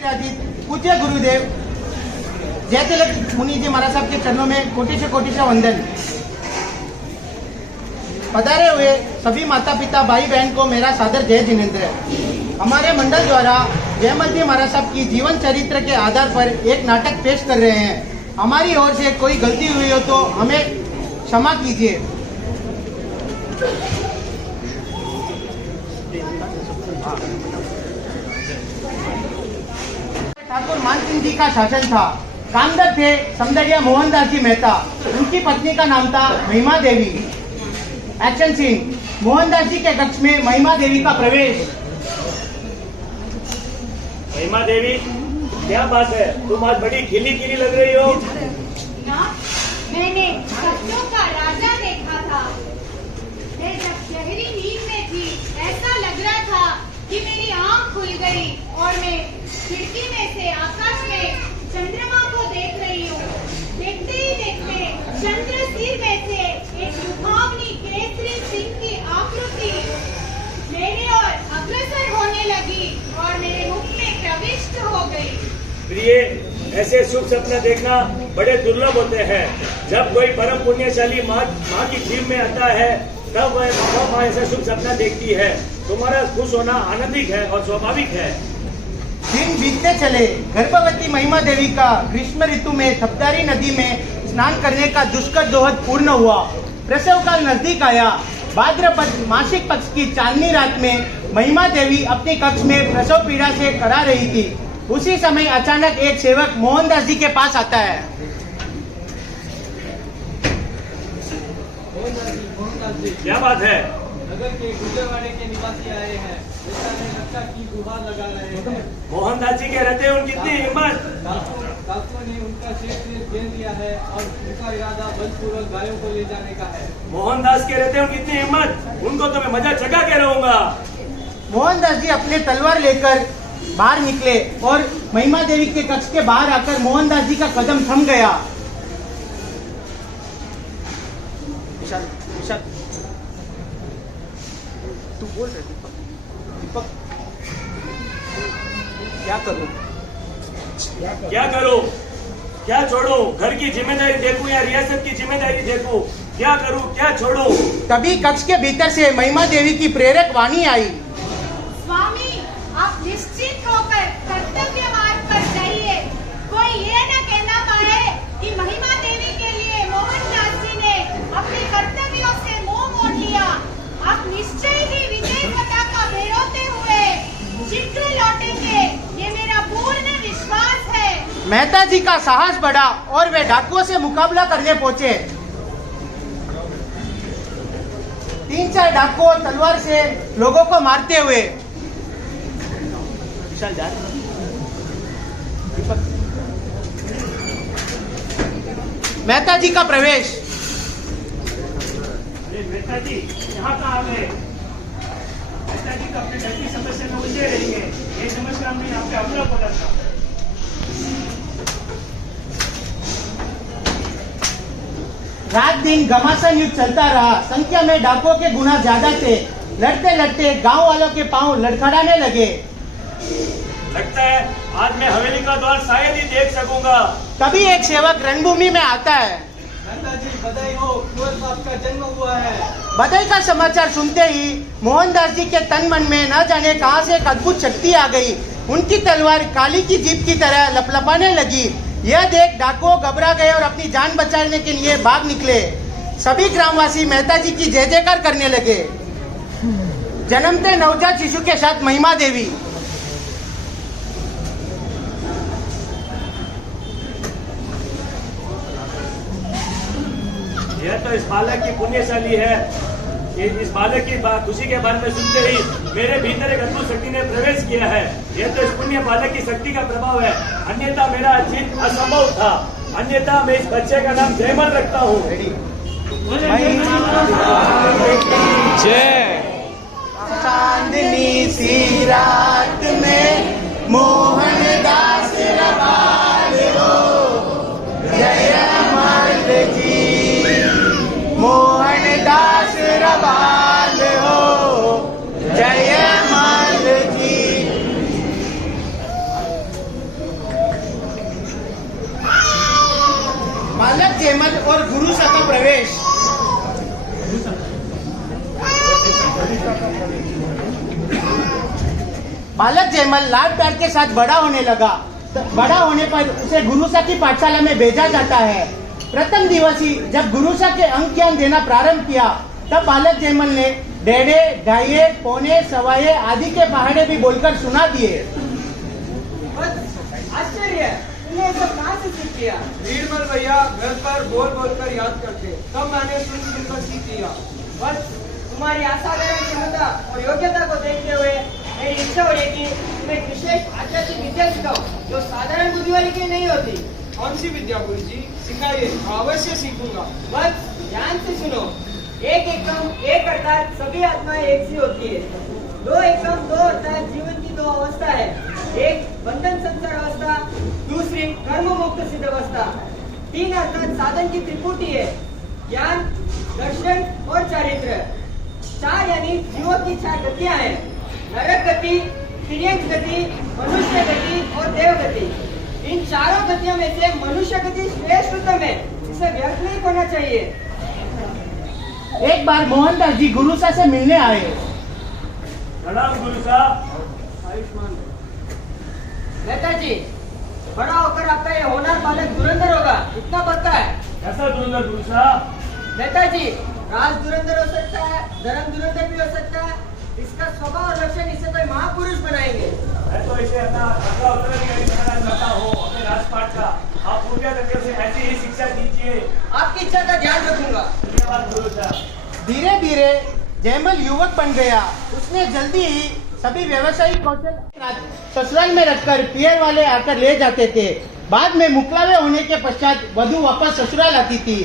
विराजित पूज्य गुरुदेव जयतिलक मुनि जी महाराज साहब के चरणों में कोटि से वंदन। पधारे हुए सभी माता पिता भाई बहन को मेरा सादर जय जिनेंद्र। हमारे मंडल द्वारा जयमल जी महाराज साहब की जीवन चरित्र के आधार पर एक नाटक पेश कर रहे हैं। हमारी ओर से कोई गलती हुई हो तो हमें क्षमा कीजिए। ठाकुर मानसिंह जी का शासन था। कामदर थे समदड़िया मोहनदास जी मेहता। उनकी पत्नी का नाम था महिमा देवी। Action scene. मोहनदास जी के कक्ष में महिमा देवी का प्रवेश। महिमा देवी, क्या बात है, तुम आज बड़ी खिली खिली लग रही हो। ना, मैंने सपनों का राजा देखा था। मैं जब गहरी नींद में थी, ऐसा लग रहा था कि मेरी आंख खुल गई और मैं खिड़की में से आकाश में चंद्रमा को देख रही हूँ। देखते ही देखते चंद्र सिर में से एक लुभावनी केसरी सिंह की आकृति मेरी ओर अग्रसर होने लगी और मेरे मुख में प्रविष्ट हो गई। प्रिय, ऐसे शुभ सपना देखना बड़े दुर्लभ होते हैं। जब कोई परम पुण्यशाली माँ की जीव में आता है तब वह माँ ऐसा शुभ सपना देखती है। तुम्हारा खुश होना आनंदित है और स्वाभाविक है। दिन बीतते चले। गर्भवती महिमा देवी का ग्रीष्म ऋतु में थपदारी नदी में स्नान करने का दुष्कर दोहद पूर्ण हुआ। प्रसव काल नजदीक आया। भाद्रपद मासिक पक्ष की चांदनी रात में महिमा देवी अपने कक्ष में प्रसव पीड़ा से करा रही थी। उसी समय अचानक एक सेवक मोहनदास जी के पास आता है। क्या बात है? नगर के गुजरवाड़े के निवासी आए हैं। रक्षा की गुहार लगा रहे हैं। मोहनदास जी के रहते हैं, कितनी हिम्मत। डाकुओं ने उनका शेष घेर लिया है और उनका इरादा बलपूर्वक गायों को ले जाने का है। मोहनदास के रहते हैं, कितनी हिम्मत। उनको तो मैं मजा चखा के रहूंगा। मोहनदास जी अपने तलवार लेकर बाहर निकले और महिमा देवी के कक्ष के बाहर आकर मोहनदास जी का कदम थम गया। तू बोल रहे दीपक, क्या करूं? क्या करो, क्या छोड़ो? घर की जिम्मेदारी देखूं या रियासत की जिम्मेदारी देखूं? क्या करूं, क्या छोड़ो? तभी कक्ष के भीतर से महिमा देवी की प्रेरक वाणी आई। स्वामी, आप निश्चित होकर कर्तव्य मार्ग पर जाइए। कोई ये न कहना पाए कि महिमा देवी के लिए मोहनदास जी ने अपने कर्तव्यों से मुंह मोड़ लिया। आप निश्चय ही विजय पताका फहराते हुए शीघ्र लौटेंगे, ये मेरा पूर्ण विश्वास है। मेहता जी का साहस बढ़ा और वे डाकुओं से मुकाबला करने पहुंचे। 3-4 डाकुओं तलवार से लोगों को मारते हुए। मेहता जी का प्रवेश। मेहता जी यहाँ कहाँ आ गए? मेहता जी तो अपने घर की समस्या में उलझे रहेंगे। ये समस्या हमने यहाँ पे हमला बोला था। रात दिन घमासान युद्ध चलता रहा। संख्या में डाकुओं के गुना ज्यादा थे। लड़ते लड़ते गांव वालों के पांव लड़खड़ाने लगे। लगता है आज मैं हवेली का द्वार शायद ही देख सकूंगा। तभी एक सेवक रणभूमि में आता है। जी, बधाई हो, कुंवर साहब का जन्म हुआ है। बधाई का समाचार सुनते ही मोहनदास जी के तन मन में न जाने कहां से एक अद्भुत शक्ति आ गई। उनकी तलवार काली की जीभ की तरह लपलपाने लगी। यह देख डाकुओं घबरा गए और अपनी जान बचाने के लिए भाग निकले। सभी ग्रामवासी मेहता जी की जय जयकार करने लगे। जन्मते नवजात शिशु के साथ महिमा देवी। यह तो इस बालक की पुण्यशाली है। इस बालक की खुशी के बारे में सुनते ही मेरे भीतर एक अद्भुत शक्ति ने प्रवेश किया है। यह तो इस पुण्य बालक की शक्ति का प्रभाव है। अन्यथा मेरा जीत असंभव था। अन्यथा मैं इस बच्चे का नाम जयमल रखता हूँ। जय। चांदनी सी रात में मोहनदास रवाल हो। जयमल जी मोहनदास रवाल हो। जयमल जी। जयमल और गुरुसा का प्रवेश। बालक जयमल लाड प्यार के साथ बड़ा होने लगा। बड़ा होने पर उसे गुरुसा की पाठशाला में भेजा जाता है। प्रथम दिवस ही जब गुरुसा के अंक ज्ञान देना प्रारंभ किया, तब बालक जयमल ने डेढ़े, ढाइये, पौने, सवाये आदि के पहाड़े भी बोलकर सुना दिए। आश्चर्य, तुमने सब कहाँ से सीख लिया? वीरमल भैया घर पर बोल बोल कर याद करते, तब मैंने सुन कर सीख लिया। बस तुम्हारी असाधारण क्षमता और योग्यता को देखते हुए मेरी इच्छा हो रही कि तुम्हें एक विशेष आध्यात्मिक विद्या सिखाओ जो साधारण बुद्धि वाली की नहीं होती। कौन सी विद्या गुरुजी? सिखाइए, अवश्य सीखूंगा। बस ध्यान से सुनो। एक एकम एक अर्थात सभी आत्माएं एक सी होती है। दो एकम दो अर्थात जीवन की दो अवस्था है। एक बंधन संसार अवस्था, दूसरी कर्म मुक्त सिद्ध अवस्था। तीन अर्थात साधन की त्रिपुटी है, ज्ञान, दर्शन और चारित्र। चार यानी जीवन की चार गतियां हैं, नरक गति, तिर्यक गति, मनुष्य गति और देव गति। इन चारों गतियों में से मनुष्य गति श्रेष्ठतम है, इसे व्यर्थ नहीं करना चाहिए। एक बार मोहनदास जी गुरुसा से मिलने आए। प्रणाम गुरु साहब। आयुष्मान मेहता जी, बड़ा होकर आपका ये होनहार बालक धुरंधर होगा, इतना पक्का है। कैसा धुरंधर गुरु साहब? मेहता जी, राज धुरंधर हो सकता है, धर्म धुरंधर भी हो सकता है। इसका स्वभाव और लक्षण इसे कोई महापुरुष बनाएंगे। मैं तो इसे अपना उत्तराधिकारी बनाना चाहता हूँ अपने राजपाट का। आप पूजा करके उसे ऐसी ही शिक्षा दीजिए। आपकी इच्छा का ध्यान रखूंगा। धन्यवाद गुरु साहब। धीरे धीरे जयमल युवक बन गया। उसने जल्दी ही सभी व्यवसायिक कौशल ससुराल में रखकर पियर वाले आकर ले जाते थे। बाद में मुकलावे होने के पश्चात वधु वापस ससुराल आती थी।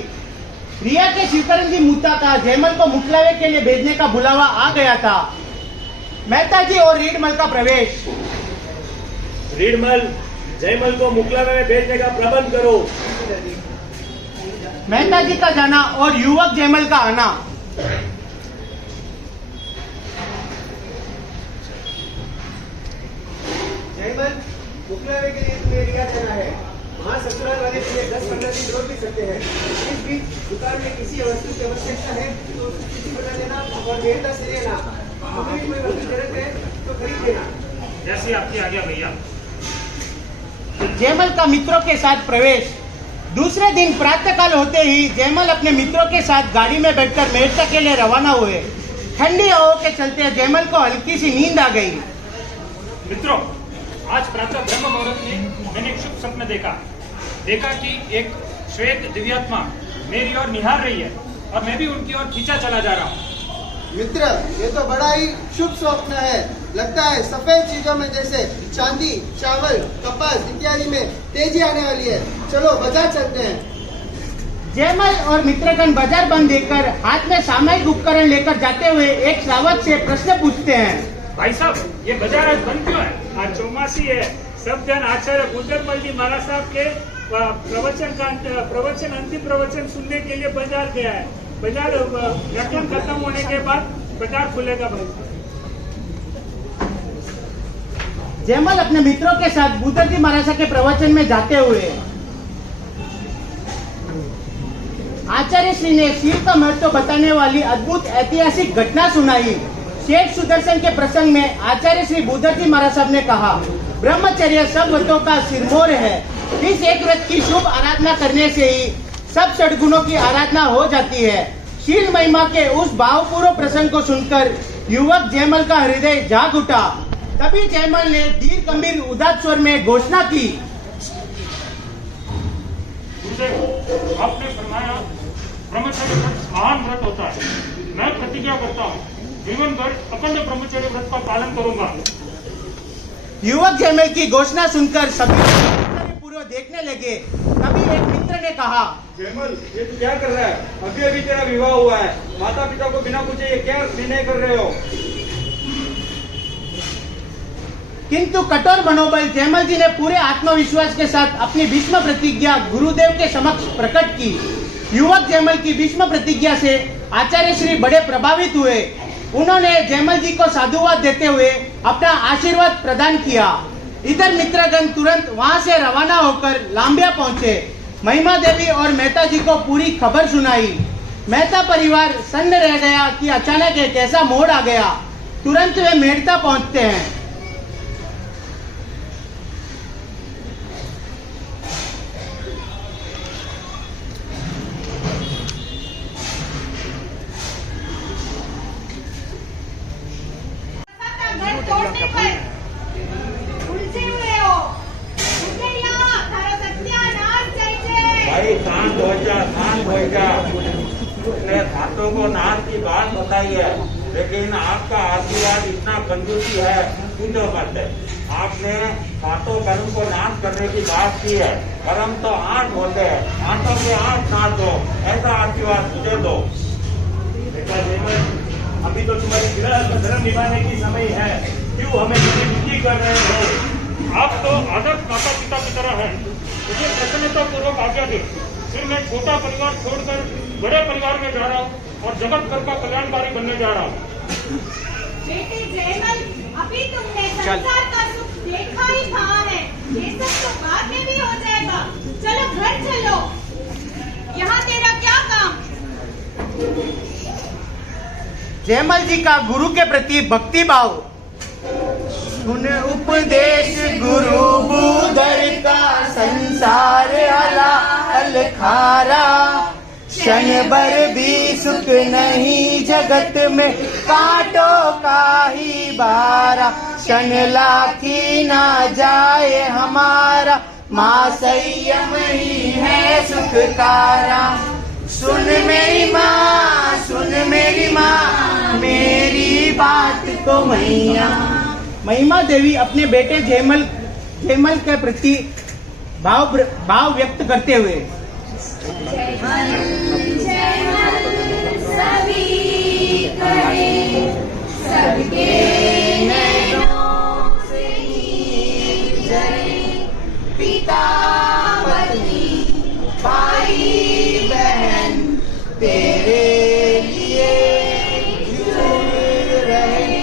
रिया के शिवकरंजी मुद्दा का जयमल को मुकलावे के लिए भेजने का बुलावा आ गया था। मेहता जी और रीडमल का प्रवेश। रीडमल, जयमल को मुकलावे में भेजने का प्रबंध करो। मेहता जी का जाना और युवक जयमल का आना। जयमल, मुकलावे के लिए तुम्हें रिया जाना है। वहाँ ससुराल वाले तुम्हें 10-15 दिन रोक भी सकते हैं। इस बीच दुकान में किसी वस्तु की आवश्यकता है तो उसकी स्थिति बता देना और देरता से लेना। तुम्हें भी कोई वस्तु जरूरत है तो खरीद लेना। जैसी आपकी आज्ञा भैया। जयमल का मित्रों के साथ प्रवेश। दूसरे दिन प्रातःकाल होते ही जयमल अपने मित्रों के साथ गाड़ी में बैठकर मेरठ के लिए रवाना हुए। ठंडी हवाओं के चलते जयमल को हल्की सी नींद आ गई। मित्रों, आज प्रातः ब्रह्म मुहूर्त में मैंने एक शुभ स्वप्न देखा कि एक श्वेत दिव्यात्मा मेरी ओर निहार रही है और मैं भी उनकी ओर खींचा चला जा रहा हूँ। मित्र, ये तो बड़ा ही शुभ स्वप्न है। लगता है सफेद चीजों में जैसे चांदी, चावल, कपास इत्यादि में तेजी आने वाली है। चलो बाजार चलते हैं। जयमल और मित्रगण बाजार बंद देखकर हाथ में सामयिक उपकरण लेकर जाते हुए एक श्रावक से प्रश्न पूछते हैं। भाई साहब, ये बाजार आज बंद क्यों है? आज चौमासी है। सब जन आचार्य गुजरमल जी महाराज साहब के प्रवचन अंतिम प्रवचन सुनने के लिए बाजार गया है। बाजार व्याख्यान खत्म होने के बाद बाजार खुलेगा भाई। जयमल अपने मित्रों के साथ बुद्ध जी महाराज के प्रवचन में जाते हुए आचार्य श्री ने शिव का महत्व बताने वाली अद्भुत ऐतिहासिक घटना सुनाई। शेष सुदर्शन के प्रसंग में आचार्य श्री बुद्ध जी महाराज साहब ने कहा, ब्रह्मचर्य सब व्रतों का सिरमौर है। इस एक व्रत की शुभ आराधना करने से ही सब षड्गुणों की आराधना हो जाती है। शील महिमा के उस भावपूर्ण प्रसंग को सुनकर युवक जयमल का हृदय जाग उठा। तभी जयमल ने धीर गंभीर उदास स्वर में घोषणा की, आपने फरमाया ब्रह्मचर्य व्रत महान व्रत होता है। मैं प्रतिज्ञा करता हूँ जीवन भर अखंड ब्रह्मचर्य व्रत का पालन करूंगा। युवक जयमल की घोषणा सुनकर सभी पूर्व देखने लगे। तभी एक मित्र ने कहा, जयमल, ये तू क्या कर रहा है? अभी अभी तेरा विवाह हुआ है। माता पिता को बिना पूछे ये क्या निर्णय कर रहे हो? किंतु कठोर मनोबल जयमल जी ने पूरे आत्मविश्वास के साथ अपनी भीष्म प्रतिज्ञा गुरुदेव के समक्ष प्रकट की। युवक जयमल की भीष्म प्रतिज्ञा से आचार्य श्री बड़े प्रभावित हुए। उन्होंने जयमल जी को साधुवाद देते हुए अपना आशीर्वाद प्रदान किया। इधर मित्रगण तुरंत वहां से रवाना होकर लांबिया पहुंचे। महिमा देवी और मेहता जी को पूरी खबर सुनाई। मेहता परिवार सन्न रह गया कि अचानक एक ऐसा मोड़ आ गया। तुरंत वे मेहता पहुंचते हैं। घर तोड़ने पर उलझे हुए हो। उठे यहाँ, थारा सत्यानाश चाहिए। भाई शांत हो जा, शांत हो जा। उसने हाथों को नाश की बात बताई है, लेकिन आपका आशीर्वाद इतना कंजूसी है, पूछो मत। आपने हाथों कर्म को नाश करने की बात की है। कर्म तो 8 होते हैं, हाथों के 8 नाश हो, ऐसा आशीर्वाद मुझे दो। बेटा जयमल, अभी तो तुम्हारी गृहस्थ धर्म निभाने की समय है, क्यों हमें इतनी दुखी कर रहे हो? आप तो आदर्श माता पिता की तरह हैं। मुझे प्रसन्नता पूर्वक आज्ञा दे, फिर मैं छोटा परिवार छोड़कर बड़े परिवार में जा रहा हूँ और जगत भर का कल्याणकारी बनने जा रहा हूँ। बेटे जयमल, अभी तुमने संसार का सुख देखा ही कहाँ है। ये सब तो बाद में भी हो जाएगा। चलो घर चलो। यहाँ तेरा क्या काम? जयमल जी का गुरु के प्रति भक्ति भाव। सुन उपदेश गुरु बूदर का, संसार हला अलखारा। क्षण भर भी सुख नहीं जगत में, कांटों का ही बारा। क्षण लाखी ना जाए हमारा, माँ संयम ही है सुखकारा। सुन मेरी माँ, सुन मेरी माँ, मेरी बात को मैया। महिमा देवी अपने बेटे जयमल के प्रति भाव व्यक्त करते हुए, जयमल सभी करे, सबके नैनों से ही जले। पिता पत्नी भाई बहन तेरे लिए जुड़ रहे।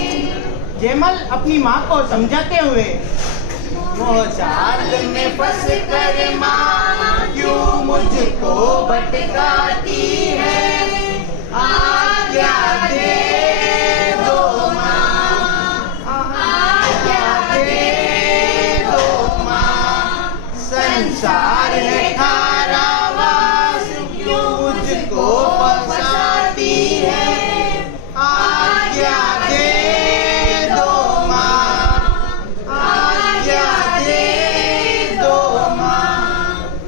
जयमल अपनी माँ को समझाते हुए, वो जाल में फंस कर माँ क्यों मुझको भटकाती है। आज्ञा दे दो माँ, आज्ञा दे दो माँ। संसार है कारावास, क्यों मुझको फंसाती है। आज्ञा दे दो माँ, आज्ञा दे दो माँ।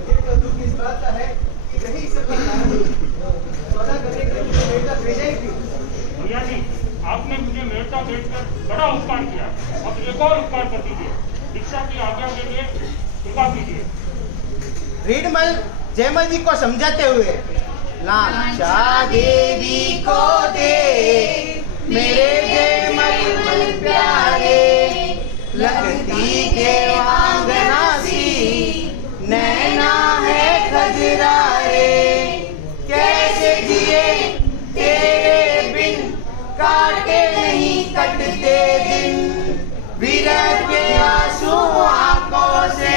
ये तो दुख इस बात का है कि यही सब सौदा करने के लिए मुझे मेहता भेजा ही क्यों? भैया जी, आपने मुझे मेहता भेजकर बड़ा उपकार किया, अब एक और उपकार कर दीजिए। दीक्षा की आज्ञा के लिए कृपा कीजिए। रीडमल जयमल जी को समझाते हुए, लांछा देवी को दे मेरे जयमल प्यारे। लगती के वांगनासी, नैना है खजरारे। कैसे जिए तेरे बिन, काटे नहीं कटते दिन। विरह के आंसू आंखों से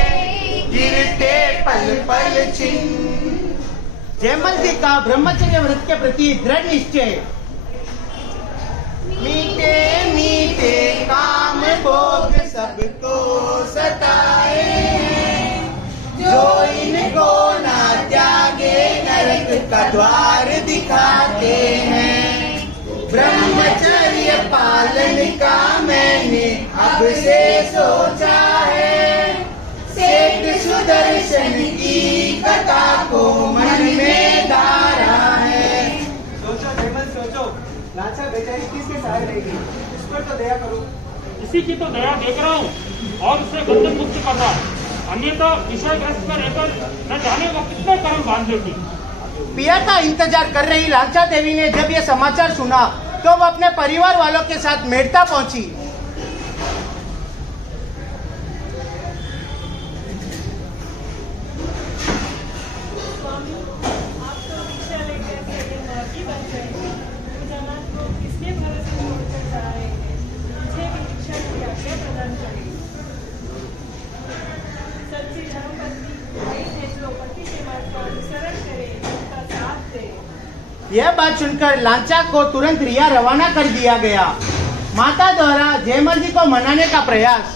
गिरते पल पल छिन। जयमल जी का ब्रह्मचर्य व्रत के प्रति दृढ़ निश्चय। मीठे मीठे काम भोग सबको सताए, जो इनको ना त्यागे नरक का द्वार दिखाते हैं। ब्रह्मचर्य पालन का मैंने अब से सोचा है। सेठ सुदर्शन की कथा को मन में धारा है। सोचो जयमल सोचो, लाचा बेचारी किसके सहारे रहेगी? उस पर तो दया करो। इसी की तो दया देख रहा हूँ और उसे बंधन मुक्त कर रहा हूँ। अन्यथा विषयग्रस्त में रहकर न जाने वो कितने कर्म बांधेगी। पिया का इंतजार कर रही लांछा देवी ने जब ये समाचार सुना तो वो अपने परिवार वालों के साथ मेड़ता पहुंची। सच्ची धर्मपत्नी भाई ने जो जो पति के मार्ग का अनुसरण करे, उनका साथ दे। यह बात सुनकर लांचा को तुरंत रिया रवाना कर दिया गया। माता द्वारा जयमल जी को मनाने का प्रयास।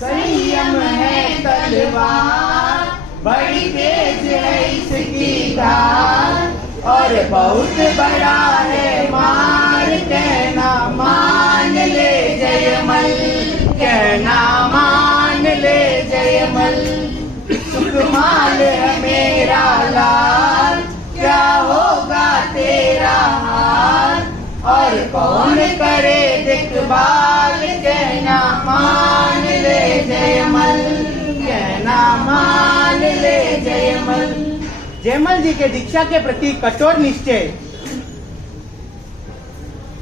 संयम है तलवार, बड़ी तेज है इसकी धार, और बहुत बड़ा है मार, कहना मान ले जयमल, कहना मान ले जयमल। सुखमाल है मेरा लाल, क्या होगा तेरा हाल, और कौन करे देखभाल, कहना मान ले जयमल, कहना मान ले जयमल। जयमल जी के दीक्षा के प्रति कठोर निश्चय।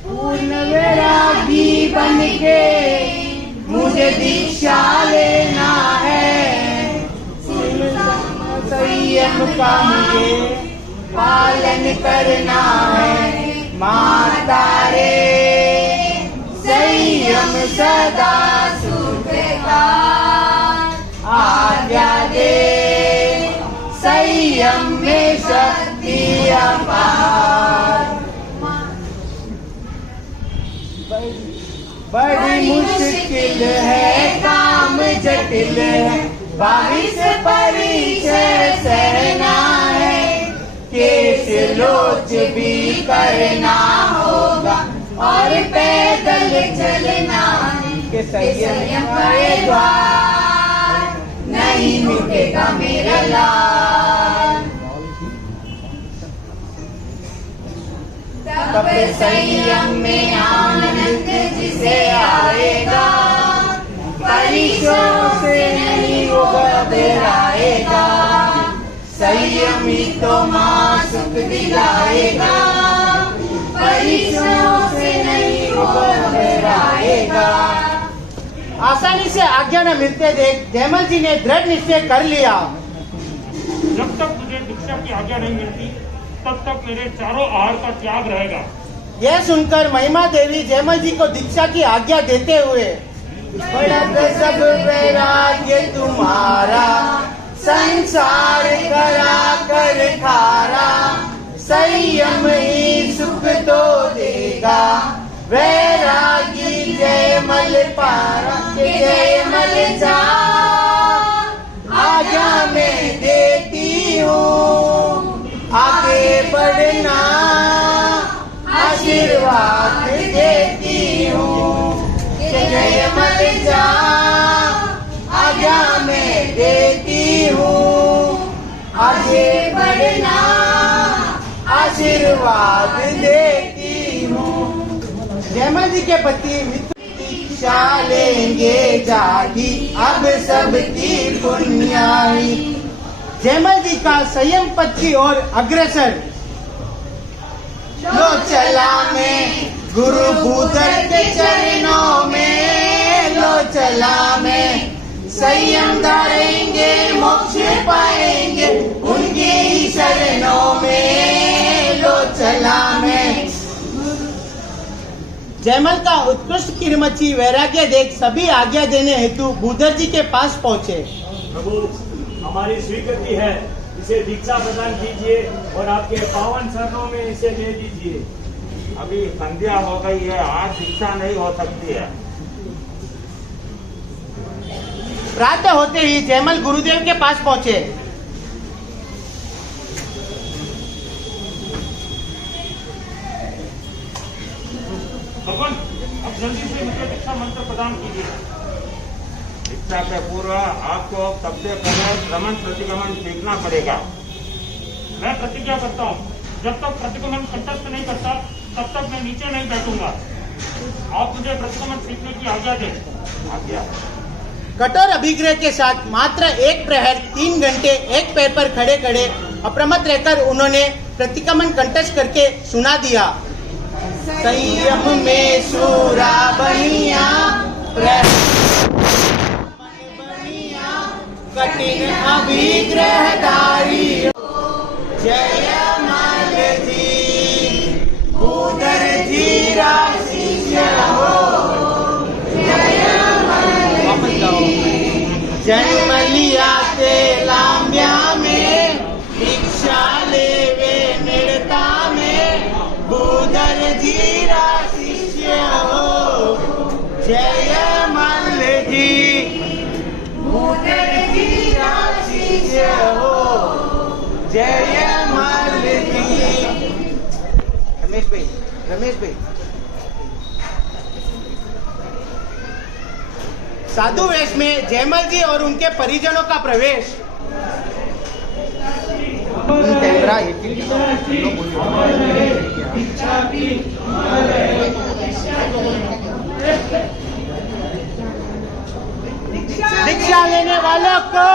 पूर्ण वैरागी बन के मुझे दीक्षा लेना है, संयम का मुझे पालन करना है। माता रे संयम सदा सुख का, आज्ञा दे संयम में शक्ति अपार। बड़ी मुश्किल है काम जटिल है, 22 परिचय सहना है, केश लोच भी करना होगा, और पैदल चलना के संयम के द्वार, नहीं मिटेगा मेरा लाल। तब संयम में आनंद जिसे आएगा, परीक्षाओं से नहीं वो घबराएगा, संयम ही तो माँ सुख दिलाएगा, परीक्षाओं से नहीं वो घबराएगा। आसानी से आज्ञा न मिलते देख जयमल जी ने दृढ़ निश्चय कर लिया। जब तक मुझे दीक्षा की आज्ञा नहीं मिलती, तब तक मेरे चारों आहार का त्याग रहेगा। यह सुनकर महिमा देवी जयमल जी को दीक्षा की आज्ञा देते हुए, बड़ा सब वैराग्य तुम्हारा, संसार करा कर खारा, संयम ही सुख तो देगा, वैरागी जयमल पारा, जयमल जा आज्ञा मैं देती हूँ, आगे बढ़ना आशीर्वाद देती हूँ, जयमल जा आज्ञा मैं देती हूँ, आगे बढ़ना आशीर्वाद देती हूँ। जयमल जी के पति मित्र दीक्षा लेंगे जागी, अब सबकी पुण्याई। जयमल जी का संयम पद की ओर अग्रसर। लो चला मैं गुरु भूधर के चरणों में, लो चला मैं संयम धारेंगे, मोक्ष पाएंगे उनके ही शरणों में, लो चला मैं। जयमल का उत्कृष्ट किरमची वैराग्य देख सभी आज्ञा देने हेतु भूधर जी के पास पहुँचे। प्रभु हमारी स्वीकृति है, इसे दीक्षा प्रदान कीजिए और आपके पावन चरणों में इसे दे दीजिए। अभी संध्या हो गई है, आज दीक्षा नहीं हो सकती है। प्रातः होते ही जयमल गुरुदेव के पास पहुंचे। भगवान, अब जल्दी से मुझे दीक्षा मंत्र प्रदान कीजिए। दीक्षा के पूर्व आपको सबसे पहले भ्रमण प्रतिगमन सीखना पड़ेगा। मैं प्रतिज्ञा करता हूँ, जब तक प्रतिगमन कंठस्थ नहीं करता तब तक मैं नीचे नहीं बैठूंगा। आप मुझे प्रतिगमन सीखने की आज्ञा दें। आज्ञा। कठोर अभिग्रह के साथ मात्र एक प्रहर 3 घंटे एक पैर पर खड़े खड़े अप्रमत्त रहकर उन्होंने प्रतिगमन कंठस्थ करके सुना दिया। संयम में सूरा बनिया, कठिन अभिग्रहधारी, जयमल जी भूधर जी शिष्य जीरा शिष्य हो जयमल जी, जीरा शिष्य हो जयमल जी। रमेश भाई साधु वेश में जयमल जी और उनके परिजनों का प्रवेश। दीक्षा लेने वालों को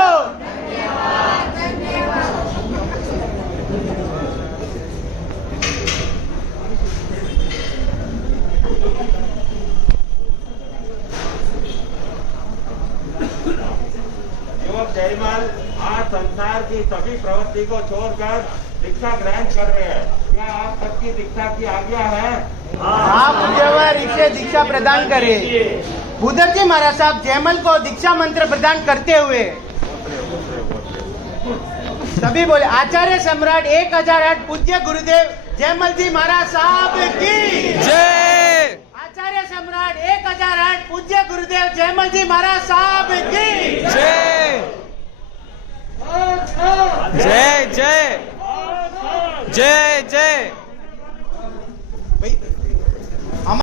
युवक जयमल आज संसार की सभी प्रवृत्ति को छोड़कर दीक्षा ग्रहण कर रहे हैं। क्या आप सबकी दीक्षा की आज्ञा है? आप उद्यवर इसे दीक्षा प्रदान करें। उधर जी महाराज साहब जयमल को दीक्षा मंत्र प्रदान करते हुए सभी बोले आचार्य सम्राट 1008 पूज्य गुरुदेव जयमल जी महाराज साहब की जय। आचार्य सम्राट 1008 पूज्य गुरुदेव जयमल जी महाराज साहब की जय। जय जय जय।